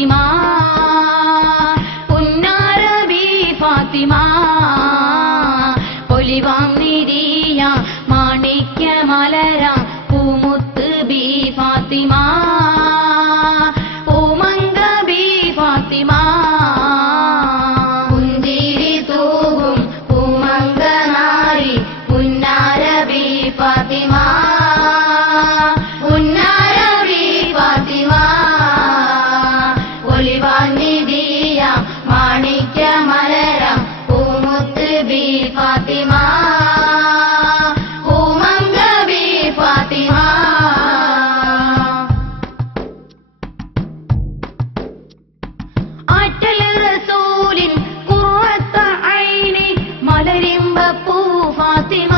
ഫാത്തിമ പുന്നാര ബി ഫാത്തിമ പൊലിവാം നിരിയ മാണിക്യ മലരാം പൂമുത്ത് B Fathima പൂമങ്ക B Fathima പുഞ്ചിരി തൂകും പൂമങ്ക നാരി പുന്നാര ബി ഫാത്തിമ പുന്നാര ബി ഫാത്തിമ ഒലിവാൻ നിധിയ മാണിക്യ മലരാം പൂമുത്ത് ബി ഫാത്തിമ പൂമങ്ക ബി ഫാത്തിമ ആറ്റൽ റസൂലിൻ ഖുർറത്ത ഐനി മലരിമ്പ പൂ ഫാത്തിമ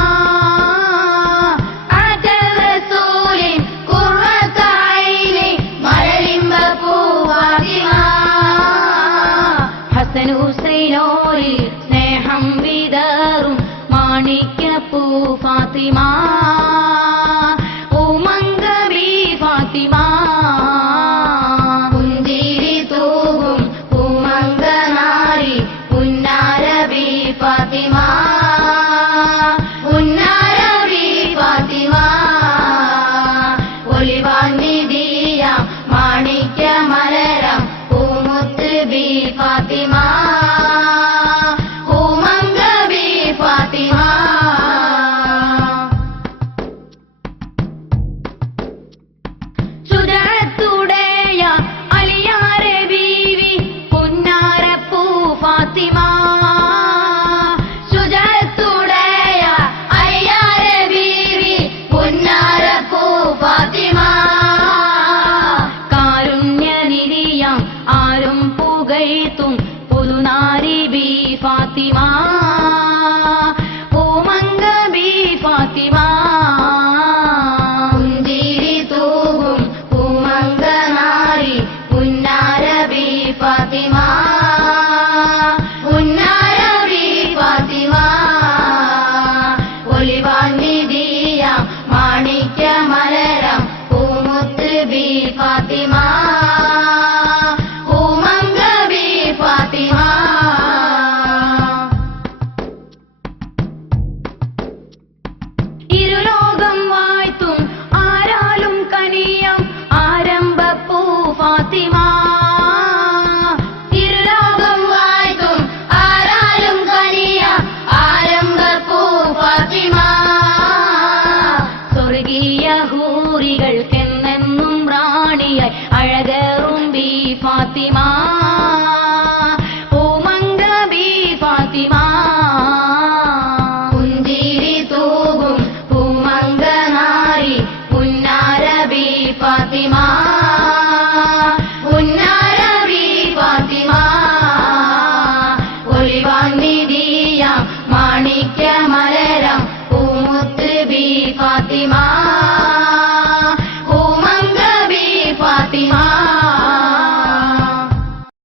ആറ്റൽ റസൂലിൻ ഖുർറത്ത ഐനി മലരിമ്പ പൂ ഫാത്തിമ ഹസൻ ഹുസൈനോരിൽ സ്നേഹം വിതറും മാണിക്യ പൂ ഫാത്തിമ പൂമങ്ക ബി ഫാത്തിമ പുഞ്ചിരി തൂകും പൂമങ്ക നാരി പുന്നാര ബി ഫാത്തിമ പുന്നാര ബി ഫാത്തിമ ഒലിവാൻ നിധിയ മാണിക്യ മലരാം പൂമുത്ത് ബി ഫാത്തിമ പൂമങ്ക ബി ഫാത്തിമ സുജാത്തുടയ അലിയാരെ ബീവി പുന്നാര പൂ ഫാത്തിമ സുജാത്തുടയ അലിയാരെ ബീവി പുന്നാര പൂ ഫാത്തിമ കാരുണ്യനിധിയാം ആരും പുകഴ്ത്തും പുതുനാരി ബി ഫാത്തിമ പൂമങ്ക ബി ഫാത്തിമ പുഞ്ചിരി തൂകും പൂമങ്ക നാരി പുന്നാര ബി ഫാത്തിമ പുന്നാര ബി ഫാത്തിമ ഒലിവാൻ നിധിയ മാണിക്യ മലരാം പൂമുത്ത് ബി ഫാത്തിമ പൂമങ്ക ബി ഫാത്തിമ ഇരുലോകം വാഴ്ത്തും ആരാലും കനിയം ആരംഭ പൂ ഫാത്തിമ ഇരുലോകം വാഴ്ത്തും ആരാലും കനിയം ആരംഭ പൂ ഫാത്തിമ സ്വർഗീയ ഹൂറികൾക്കെന്നെന്നും റാണിയായി അഴകേറും ബി ഫാത്തിമ പൂമങ്ക ബി ഫാത്തിമ പുഞ്ചിരി തൂകും പൂമങ്ക നാരി പുന്നാര ബി ഫാത്തിമ പുന്നാര ബി ഫാത്തിമ ഒലിവാൻ നിധിയ മാണി